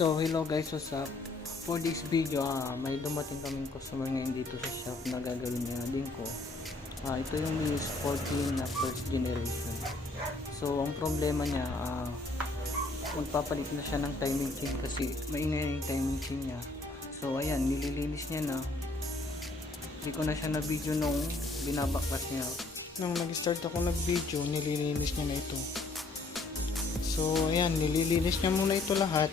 So hello guys, what's up? For this video, may dumating kaming customer ngayon dito sa shop na gagawin niya din ko. Ito yung Miyos 14 na first generation. So ang problema niya, magpapalit na siya ng timing chain kasi maingay yung timing chain niya. So ayan, nililinis niya na. Hindi ko na siya na video nung binabaklas niya. Nung nag-start ako nag-video, nililinis niya na ito. So ayan, nililinis niya muna ito lahat,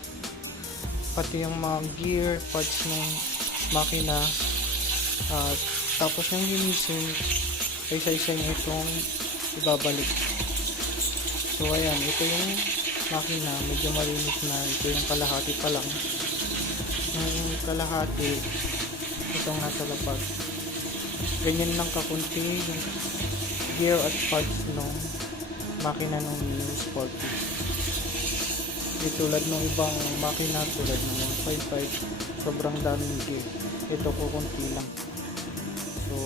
pati yung mga gear, parts ng makina, tapos yung linisin, isa-isa niya itong ibabalik. So ayan, ito yung makina, medyo malinis na. Ito yung kalahati pa lang. Yung kalahati, itong nasa labas. Ganyan lang kakunti yung gear at parts ng makina ng Miyos 40. Di tulad ng ibang makina, tulad ng 155, sobrang daming gear. Ito kukunti lang. So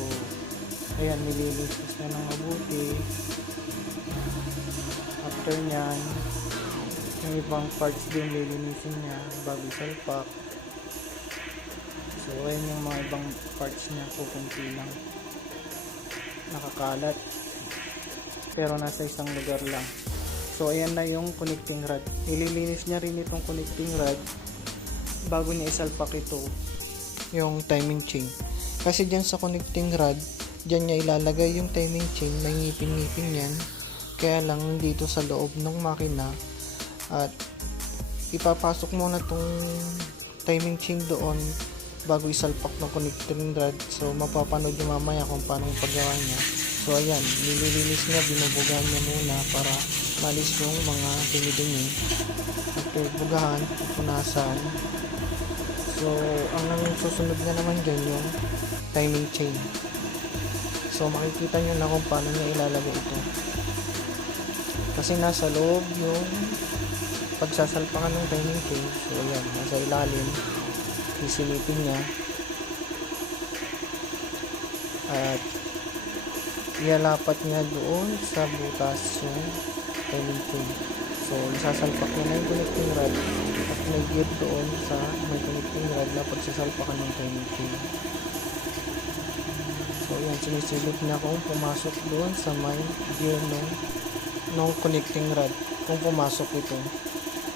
ayan, nililinis na ng mabuti. After nyan, yung ibang parts din lilinisin niya bago salpak. So ayan yung mga ibang parts niya, kukunti lang, nakakalat, pero nasa isang lugar lang. So ayan na yung connecting rod. Ililinis niya rin itong connecting rod bago niya isalpak ito yung timing chain. Kasi dyan sa connecting rod, dyan niya ilalagay yung timing chain. May ngipin-ngipin yan. Kaya lang dito sa loob ng makina, at ipapasok muna tong timing chain doon bago isalpak ng connecting rod. So mapapanood niyo mamaya kung paano yung paggawa niya. So ayan, nililinis niya, binubugahan niya muna para malis yung mga dumi-dumi. After bugahan, pupunasan. So ang susunod na naman dyan yung timing chain. So makikita nyo na kung paano niya ilalagay ito, kasi nasa loob yung pagsasalpakan ng timing chain. So ayan, nasa ilalim, isilipin niya at ialapat niya doon sa butas yung timing chain. So isasalpak niya na yung connecting rod at may gear doon sa may connecting rod na pagsasalpakan ng timing chain. So yan, sinisilip niya kung pumasok doon sa may gear ng connecting rod, kung pumasok ito.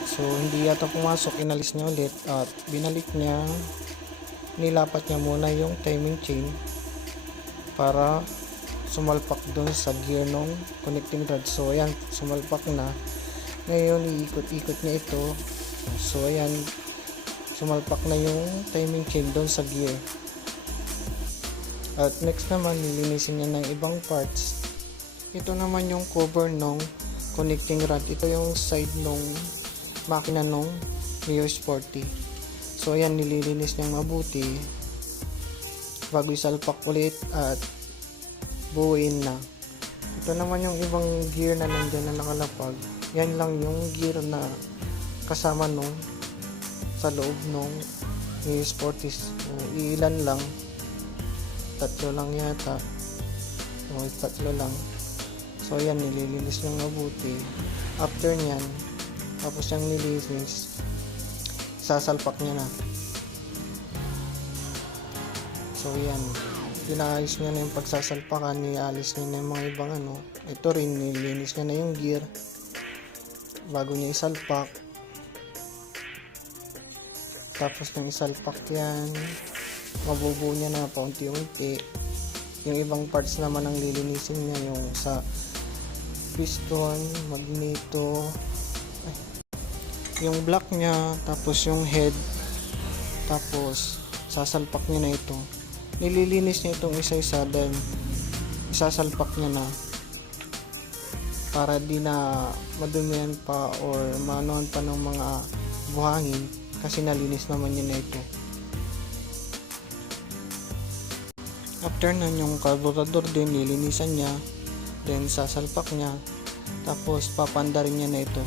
So hindi yata pumasok, inalis niya ulit at binalik niya, nilapat niya muna yung timing chain para sumalpak doon sa gear ng connecting rod. So ayan, sumalpak na. Ngayon iikot-ikot niya ito. So ayan, sumalpak na yung timing chain doon sa gear. At next naman, nilinisin niya ng ibang parts. Ito naman yung cover ng connecting rod. Ito yung side ng makina ng Miyos 40. So ayan, nililinis niyang mabuti bago isalpak ulit at buuin na. Ito naman yung ibang gear na nandyan na nakalapag. Yan lang yung gear na kasama nung sa loob nung Miyos 40. So ilan lang, tatlo lang yata. So tatlo lang. So ayan, nililinis niyang mabuti. After nyan, tapos yung nilinis, sasalpak niya na. So yan, inaayos niya na yung pagsasalpakan, nialis niya na yung mga ibang ito rin, nilinis niya na yung gear bago niya isalpak. Tapos nang isalpak yan, mabubuo niya na paunti-unti. Yung ibang parts naman ang lilinisin niya, yung sa piston, magneto, yung block niya, tapos yung head, tapos sasalpak niya na ito. Nililinis niya itong isa-isa, then isasalpak niya na para di na madumihan pa or maanohan pa ng mga buhangin, kasi nalinis naman niya na ito. After nun, yung carburetor din nilinisan niya, then sasalpak niya, tapos papandarin niya na ito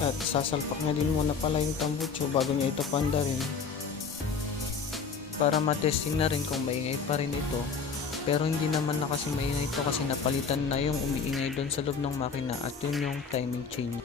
at sasalpak na din muna pala yung tambucho bago niya ito pandarin Para matesting na rin kung maingay pa rin ito. Pero hindi naman na kasi maingay ito kasi napalitan na yung umiingay doon sa loob ng makina at yun yung timing chain.